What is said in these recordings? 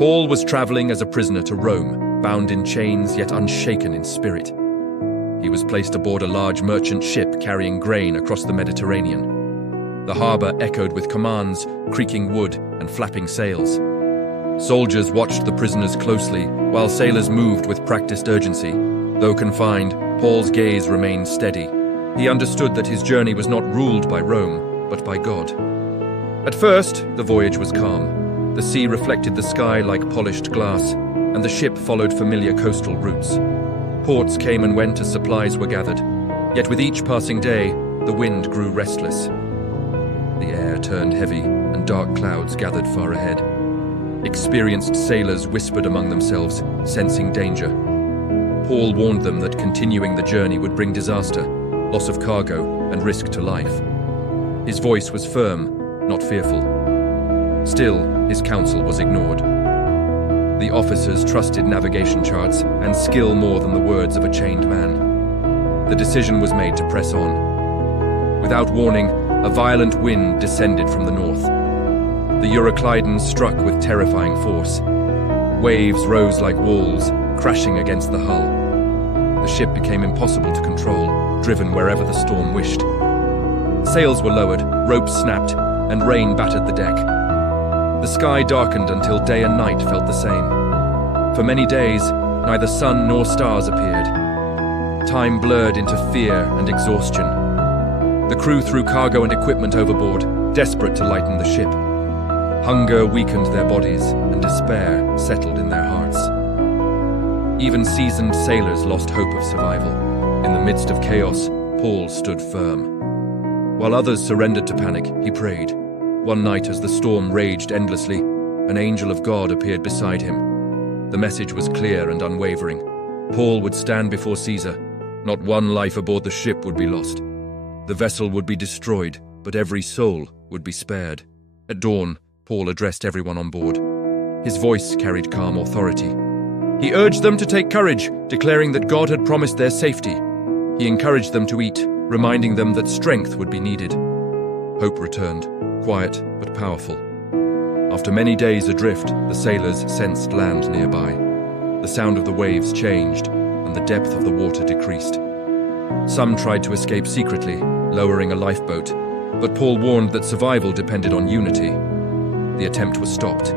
Paul was traveling as a prisoner to Rome, bound in chains yet unshaken in spirit. He was placed aboard a large merchant ship carrying grain across the Mediterranean. The harbor echoed with commands, creaking wood and flapping sails. Soldiers watched the prisoners closely, while sailors moved with practiced urgency. Though confined, Paul's gaze remained steady. He understood that his journey was not ruled by Rome, but by God. At first, the voyage was calm. The sea reflected the sky like polished glass, and the ship followed familiar coastal routes. Ports came and went as supplies were gathered. Yet with each passing day, the wind grew restless. The air turned heavy, and dark clouds gathered far ahead. Experienced sailors whispered among themselves, sensing danger. Paul warned them that continuing the journey would bring disaster, loss of cargo, and risk to life. His voice was firm, not fearful. Still, his counsel was ignored. The officers trusted navigation charts and skill more than the words of a chained man. The decision was made to press on. Without warning, a violent wind descended from the north. The Euroclydon struck with terrifying force. Waves rose like walls, crashing against the hull. The ship became impossible to control, driven wherever the storm wished. Sails were lowered, ropes snapped, and rain battered the deck. The sky darkened until day and night felt the same. For many days, neither sun nor stars appeared. Time blurred into fear and exhaustion. The crew threw cargo and equipment overboard, desperate to lighten the ship. Hunger weakened their bodies, and despair settled in their hearts. Even seasoned sailors lost hope of survival. In the midst of chaos, Paul stood firm. While others surrendered to panic, he prayed. One night, as the storm raged endlessly, an angel of God appeared beside him. The message was clear and unwavering. Paul would stand before Caesar. Not one life aboard the ship would be lost. The vessel would be destroyed, but every soul would be spared. At dawn, Paul addressed everyone on board. His voice carried calm authority. He urged them to take courage, declaring that God had promised their safety. He encouraged them to eat, reminding them that strength would be needed. Hope returned, quiet but powerful. After many days adrift, the sailors sensed land nearby. The sound of the waves changed, and the depth of the water decreased. Some tried to escape secretly, lowering a lifeboat, but Paul warned that survival depended on unity. The attempt was stopped.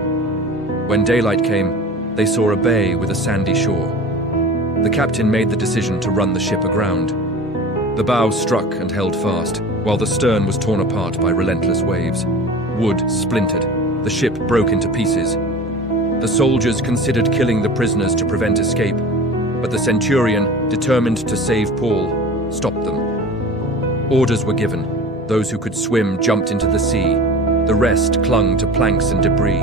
When daylight came, they saw a bay with a sandy shore. The captain made the decision to run the ship aground. The bow struck and held fast, while the stern was torn apart by relentless waves. Wood splintered. The ship broke into pieces. The soldiers considered killing the prisoners to prevent escape, but the centurion, determined to save Paul, stopped them. Orders were given. Those who could swim jumped into the sea. The rest clung to planks and debris.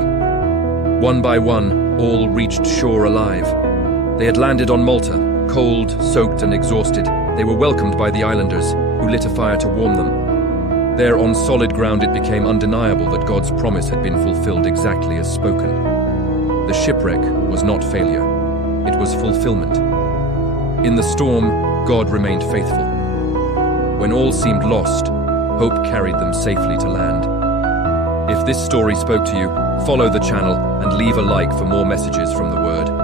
One by one, all reached shore alive. They had landed on Malta, cold, soaked, and exhausted. They were welcomed by the islanders, who lit a fire to warm them. There on solid ground, it became undeniable that God's promise had been fulfilled exactly as spoken. The shipwreck was not failure. It was fulfillment. In the storm, God remained faithful. When all seemed lost, hope carried them safely to land. If this story spoke to you, follow the channel and leave a like for more messages from the Word.